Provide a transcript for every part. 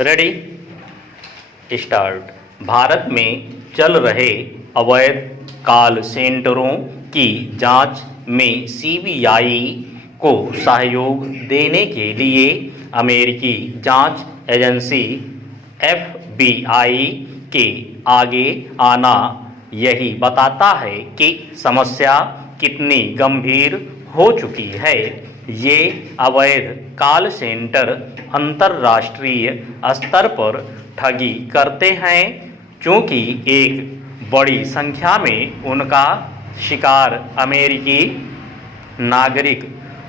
Ready start. Bharat में चल रहे अवैध कॉल सेंटरों की जांच में सीबीआई को सहयोग देने के लिए अमेरिकी जांच एजेंसी एफबीआई के आगे आना यही बताता है कि समस्या कितनी गंभीर हो चुकी है। ये अवैध कॉल सेंटर अंतर्राष्ट्रीय स्तर पर ठगी करते हैं, चूँकि एक बड़ी संख्या में उनका शिकार अमेरिकी नागरिक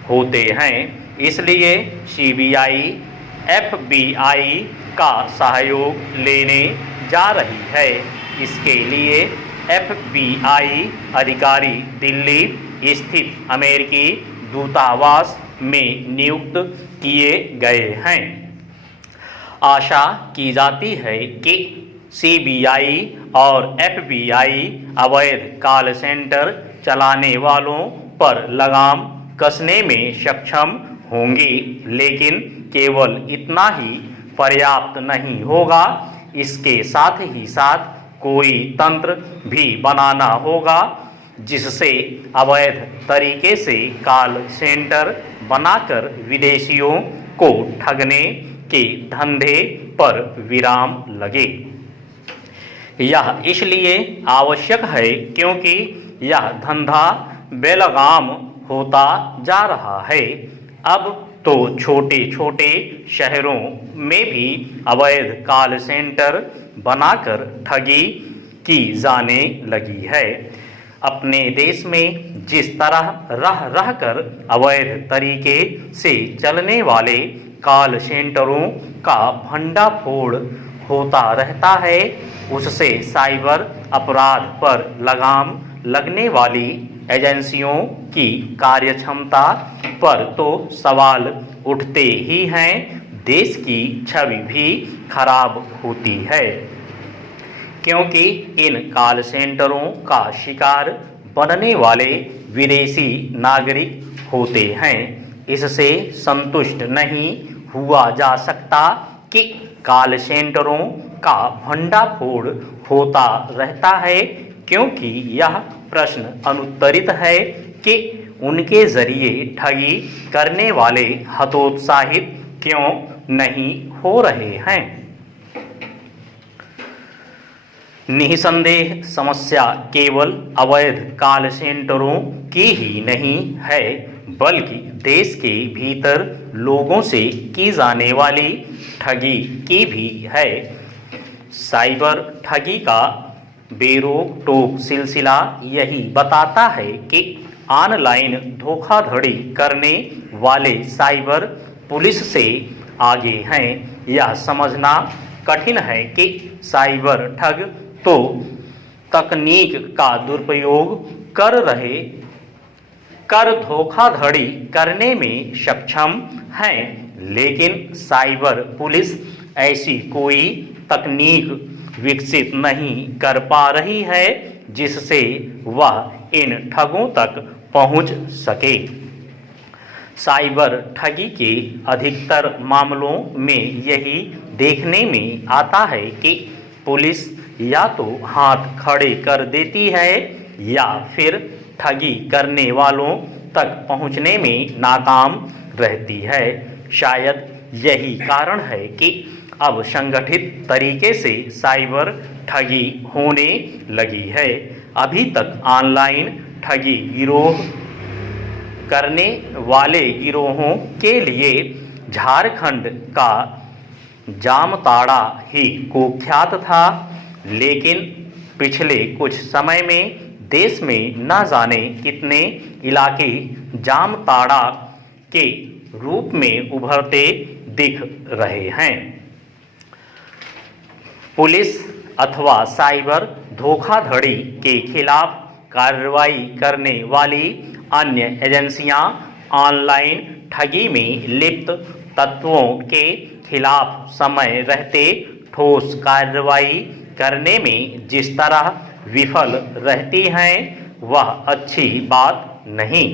होते हैं। इसलिए सीबीआई एफबीआई का सहयोग लेने जा रही है। इसके लिए एफबीआई अधिकारी दिल्ली स्थित अमेरिकी दूतावास में नियुक्त किए गए हैं। आशा की जाती है कि सीबीआई और एफबीआई अवैध कॉल सेंटर चलाने वालों पर लगाम कसने में सक्षम होंगी, लेकिन केवल इतना ही पर्याप्त नहीं होगा। इसके साथ ही साथ कोई तंत्र भी बनाना होगा जिससे अवैध तरीके से कॉल सेंटर बनाकर विदेशियों को ठगने के धंधे पर विराम लगे। यह इसलिए आवश्यक है क्योंकि यह धंधा बेलगाम होता जा रहा है। अब तो छोटे छोटे शहरों में भी अवैध कॉल सेंटर बनाकर ठगी की जाने लगी है। अपने देश में जिस तरह रह कर अवैध तरीके से चलने वाले कॉल सेंटरों का भंडाफोड़ होता रहता है, उससे साइबर अपराध पर लगाम लगने वाली एजेंसियों की कार्यक्षमता पर तो सवाल उठते ही हैं। देश की छवि भी खराब होती है, क्योंकि इन कॉल सेंटरों का शिकार बनने वाले विदेशी नागरिक होते हैं। इससे संतुष्ट नहीं हुआ जा सकता कि कॉल सेंटरों का भंडाफोड़ होता रहता है, क्योंकि यह प्रश्न अनुत्तरित है कि उनके जरिए ठगी करने वाले हतोत्साहित क्यों नहीं हो रहे हैं। निसंदेह समस्या केवल अवैध कॉल सेंटरों की ही नहीं है, बल्कि देश के भीतर लोगों से की जाने वाली ठगी की भी है। साइबर ठगी का बेरोक टोक सिलसिला यही बताता है कि ऑनलाइन धोखाधड़ी करने वाले साइबर पुलिस से आगे हैं। यह समझना कठिन है कि साइबर ठग तो तकनीक का दुरुपयोग कर धोखाधड़ी करने में सक्षम हैं, लेकिन साइबर पुलिस ऐसी कोई तकनीक विकसित नहीं कर पा रही है जिससे वह इन ठगों तक पहुंच सके। साइबर ठगी के अधिकतर मामलों में यही देखने में आता है कि पुलिस या तो हाथ खड़े कर देती है या फिर ठगी करने वालों तक पहुंचने में नाकाम रहती है। शायद यही कारण है कि अब संगठित तरीके से साइबर ठगी होने लगी है। अभी तक ऑनलाइन ठगी करने वाले गिरोहों के लिए झारखंड का जामताड़ा ही कुख्यात था, लेकिन पिछले कुछ समय में देश में न जाने कितने इलाके जामताड़ा के रूप में उभरते दिख रहे हैं। पुलिस अथवा साइबर धोखाधड़ी के खिलाफ कार्रवाई करने वाली अन्य एजेंसियां ऑनलाइन ठगी में लिप्त तत्वों के खिलाफ समय रहते ठोस कार्रवाई करने में जिस तरह विफल रहती हैं, वह अच्छी बात नहीं।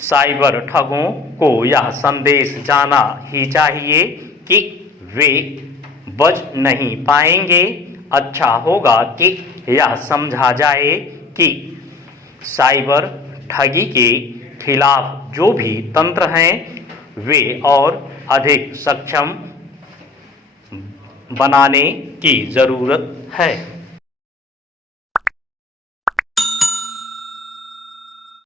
साइबर ठगों को यह संदेश जाना ही चाहिए कि वे बच नहीं पाएंगे। अच्छा होगा कि यह समझा जाए कि साइबर ठगी के खिलाफ जो भी तंत्र हैं वे और अधिक सक्षम बनाने की ज़रूरत है।